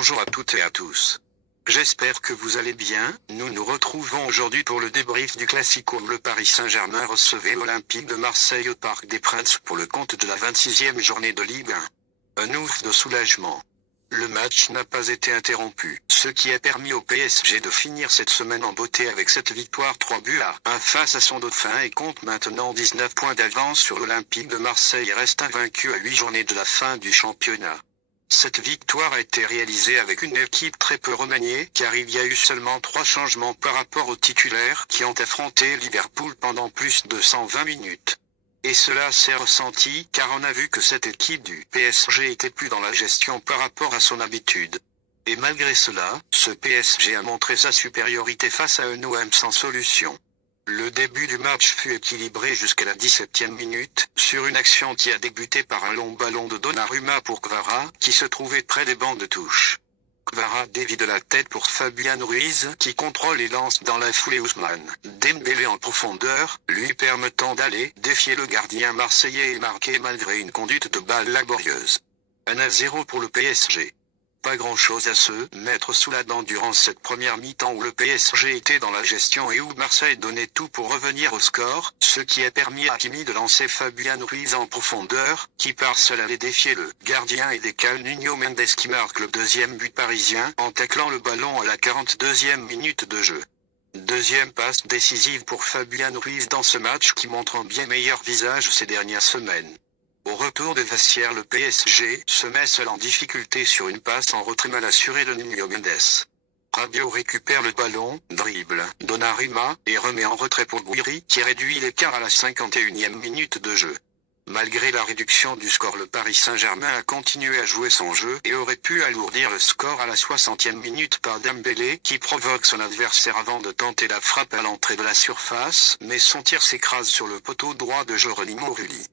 Bonjour à toutes et à tous. J'espère que vous allez bien. Nous nous retrouvons aujourd'hui pour le débrief du Classico. Le Paris Saint-Germain recevait l'Olympique de Marseille au Parc des Princes pour le compte de la 26e journée de Ligue 1. Un ouf de soulagement. Le match n'a pas été interrompu, ce qui a permis au PSG de finir cette semaine en beauté avec cette victoire 3-1 face à son dauphin et compte maintenant 19 points d'avance sur l'Olympique de Marseille et reste invaincu à 8 journées de la fin du championnat. Cette victoire a été réalisée avec une équipe très peu remaniée car il y a eu seulement 3 changements par rapport aux titulaires qui ont affronté Liverpool pendant plus de 120 minutes. Et cela s'est ressenti car on a vu que cette équipe du PSG était plus dans la gestion par rapport à son habitude. Et malgré cela, ce PSG a montré sa supériorité face à un OM sans solution. Le début du match fut équilibré jusqu'à la 17e minute, sur une action qui a débuté par un long ballon de Donnarumma pour Kvara, qui se trouvait près des bancs de touche. Kvara dévie de la tête pour Fabian Ruiz, qui contrôle et lance dans la foulée Ousmane Dembélé en profondeur, lui permettant d'aller défier le gardien marseillais et marquer malgré une conduite de balle laborieuse. 1-0 pour le PSG. Pas grand-chose à se mettre sous la dent durant cette première mi-temps où le PSG était dans la gestion et où Marseille donnait tout pour revenir au score, ce qui a permis à Hakimi de lancer Fabian Ruiz en profondeur, qui part seul aller défier le gardien et décale Nuno Mendes qui marque le deuxième but parisien en taclant le ballon à la 42e minute de jeu. Deuxième passe décisive pour Fabian Ruiz dans ce match qui montre un bien meilleur visage ces dernières semaines. Au retour des vestiaires, le PSG se met seul en difficulté sur une passe en retrait mal assurée de Nuno Mendes. Rabiot récupère le ballon, dribble Donnarumma et remet en retrait pour Gouiri qui réduit l'écart à la 51e minute de jeu. Malgré la réduction du score, le Paris Saint-Germain a continué à jouer son jeu et aurait pu alourdir le score à la 60e minute par Dembélé qui provoque son adversaire avant de tenter la frappe à l'entrée de la surface, mais son tir s'écrase sur le poteau droit de Geronimo Rulli.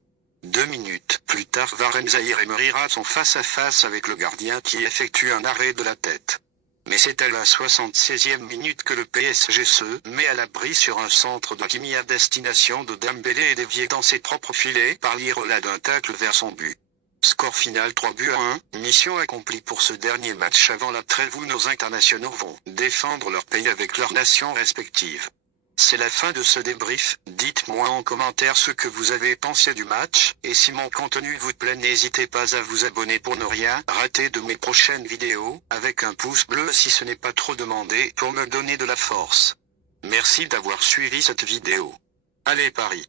2 minutes plus tard, Warren Zahir et Merira sont face à face avec le gardien qui effectue un arrêt de la tête. Mais c'est à la 76e minute que le PSG se met à l'abri sur un centre de Hakimi à destination de Dembélé et dévié dans ses propres filets par l'Irola d'un tacle vers son but. Score final 3-1, mission accomplie pour ce dernier match avant la trêve où nos internationaux vont défendre leur pays avec leurs nations respectives. C'est la fin de ce débrief, dites-moi en commentaire ce que vous avez pensé du match, et si mon contenu vous plaît n'hésitez pas à vous abonner pour ne rien rater de mes prochaines vidéos, avec un pouce bleu si ce n'est pas trop demandé pour me donner de la force. Merci d'avoir suivi cette vidéo. Allez Paris!